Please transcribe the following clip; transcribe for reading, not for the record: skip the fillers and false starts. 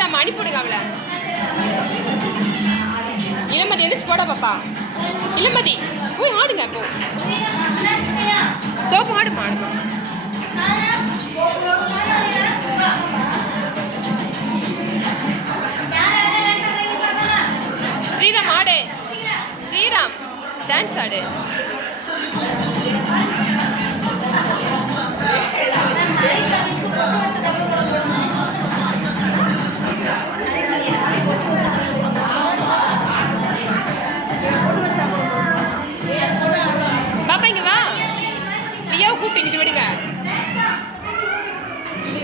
நம்ம அனுப்பிவிடுங்க அவளை. இளமதி எழுச்சி போட பாப்பா. இளமதி போய் ஆடுங்க. அப்போ தோப்பு ஆடுமா ஆடுமா. ஸ்ரீராம் ஆடு. ஸ்ரீராம் டான்ஸ் ஆடு. பாப்பா இங்க வா. லியாவை கூப்பிட்டு விடுங்க.